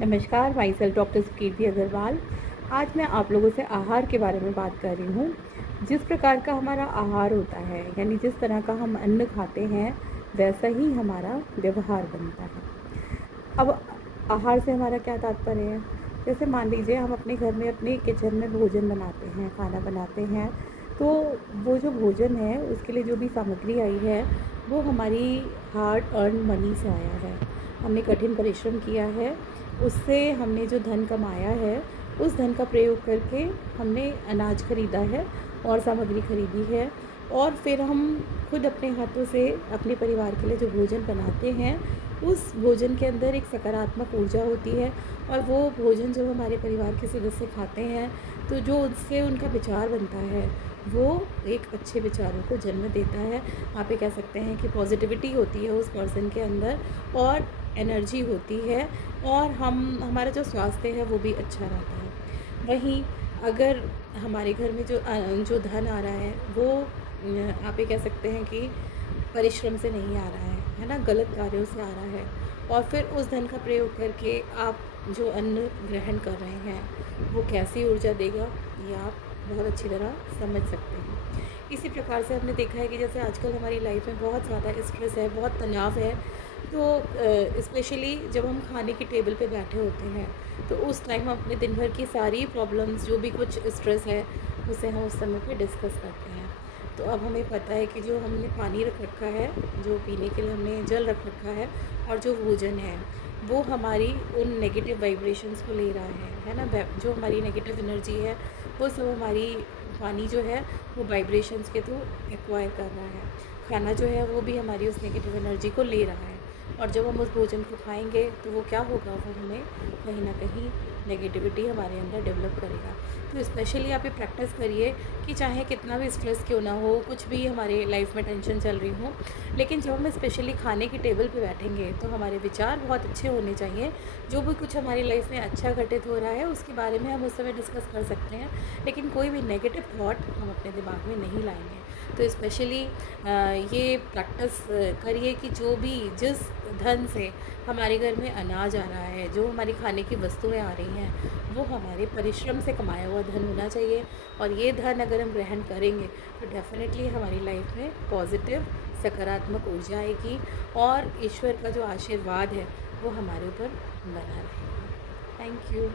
नमस्कार, myself doctor Sukirti Agrawal. आज मैं आप लोगों से आहार के बारे में बात कर रही हूँ। जिस प्रकार का हमारा आहार होता है, यानी जिस तरह का हम अन्न खाते हैं, वैसा ही हमारा व्यवहार बनता है। अब आहार से हमारा क्या तात्पर्य है? जैसे मान लीजिए हम अपने घर में अपने किचन में भोजन बनाते हैं, खाना बनाते हैं, तो वो जो भोजन है उसके लिए जो भी सामग्री आई है वो हमारी हार्ड अर्न मनी से आया है। हमने कठिन परिश्रम किया है, उससे हमने जो धन कमाया है उस धन का प्रयोग करके हमने अनाज खरीदा है और सामग्री खरीदी है, और फिर हम खुद अपने हाथों से अपने परिवार के लिए जो भोजन बनाते हैं उस भोजन के अंदर एक सकारात्मक ऊर्जा होती है। और वो भोजन जब हमारे परिवार के सदस्य खाते हैं तो जो उससे उनका विचार बनता है वो एक अच्छे विचारों को जन्म देता है। वहाँ पे कह सकते हैं कि पॉजिटिविटी होती है उस पर्सन के अंदर और एनर्जी होती है, और हमारा जो स्वास्थ्य है वो भी अच्छा रहता है। वहीं अगर हमारे घर में जो धन आ रहा है वो आप ये कह सकते हैं कि परिश्रम से नहीं आ रहा है ना, गलत कार्यों से आ रहा है, और फिर उस धन का प्रयोग करके आप जो अन्न ग्रहण कर रहे हैं वो कैसी ऊर्जा देगा ये आप बहुत अच्छी तरह समझ सकते हैं। इसी प्रकार से हमने देखा है कि जैसे आजकल हमारी लाइफ में बहुत ज़्यादा स्ट्रेस है, बहुत तनाव है, तो स्पेशली जब हम खाने की टेबल पे बैठे होते हैं तो उस टाइम हम अपने दिन भर की सारी प्रॉब्लम्स, जो भी कुछ स्ट्रेस है, उसे हम उस समय पे डिस्कस करते हैं। तो अब हमें पता है कि जो हमने पानी रख रखा है, जो पीने के लिए हमने जल रख रखा है, और जो भोजन है वो हमारी उन नेगेटिव वाइब्रेशंस को ले रहा है ना। जो हमारी नेगेटिव एनर्जी है वो सब हमारी पानी जो है वो वाइब्रेशंस के थ्रू एक्वायर कर रहा है। खाना जो है वो भी हमारी उस नेगेटिव एनर्जी को ले रहा है, और जब हम उस भोजन को खाएंगे तो वो क्या होगा, वो हमें कहीं ना कहीं नेगेटिविटी हमारे अंदर डेवलप करेगा। तो स्पेशली आप ये प्रैक्टिस करिए कि चाहे कितना भी स्ट्रेस क्यों ना हो, कुछ भी हमारे लाइफ में टेंशन चल रही हो, लेकिन जब हम स्पेशली खाने की टेबल पे बैठेंगे तो हमारे विचार बहुत अच्छे होने चाहिए। जो भी कुछ हमारी लाइफ में अच्छा घटित हो रहा है उसके बारे में हम उस समय डिस्कस कर सकते हैं, लेकिन कोई भी नेगेटिव थॉट हम अपने दिमाग में नहीं लाएंगे। तो स्पेशली ये प्रैक्टिस करिए कि जो भी जिस धन से हमारे घर में अनाज आ रहा है, जो हमारी खाने की वस्तुएं आ रही हैं, वो हमारे परिश्रम से कमाया हुआ धन होना चाहिए। और ये धन अगर हम ग्रहण करेंगे तो डेफिनेटली हमारी लाइफ में पॉजिटिव सकारात्मक ऊर्जा आएगी, और ईश्वर का जो आशीर्वाद है वो हमारे ऊपर बना रहेगा। Thank you.